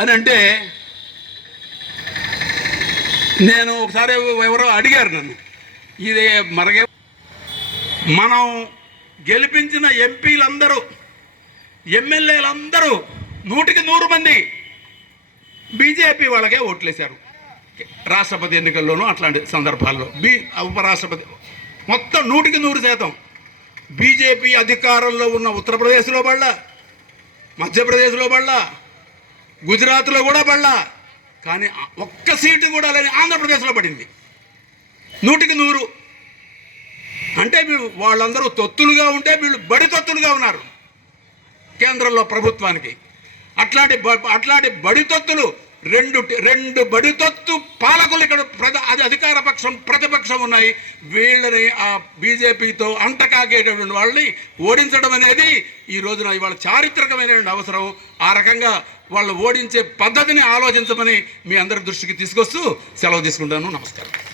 అని అంటే నేను ఒకసారి ఎవరో అడిగారు నన్ను. ఇది మరగే మనం గెలిపించిన ఎంపీలందరూ ఎమ్మెల్యేలందరూ నూటికి నూరు మంది బీజేపీ వాళ్ళకే ఓట్లేశారు. రాష్ట్రపతి ఎన్నికల్లోనూ అట్లాంటి సందర్భాల్లో. బీ ఉపరాష్ట్రపతి మొత్తం నూటికి నూరు శాతం బీజేపీ అధికారంలో ఉన్న ఉత్తరప్రదేశ్లో పడ్డా మధ్యప్రదేశ్లో పడ్డా గుజరాత్లో కూడా పడలా. కానీ ఒక్క సీటు కూడా లేని ఆంధ్రప్రదేశ్లో పడింది. నూటికి నూరు. అంటే వీళ్ళు వాళ్ళందరూ తొత్తులుగా ఉంటే వీళ్ళు బడి తొత్తులుగా ఉన్నారు కేంద్రంలో ప్రభుత్వానికి. అట్లాంటి అట్లాంటి బడి తొత్తులు రెండు రెండు బడితొత్తు పాలకులు ఇక్కడ ప్రజ అది అధికార పక్షం ప్రతిపక్షం ఉన్నాయి. వీళ్ళని ఆ బీజేపీతో అంటకాగేటటువంటి వాళ్ళని ఓడించడం అనేది ఈ రోజున ఇవాళ చారిత్రకమైనటువంటి అవసరం. ఆ రకంగా వాళ్ళు ఓడించే పద్ధతిని ఆలోచించమని మీ అందరి దృష్టికి తీసుకొస్తూ సెలవు తీసుకుంటాను. నమస్కారం.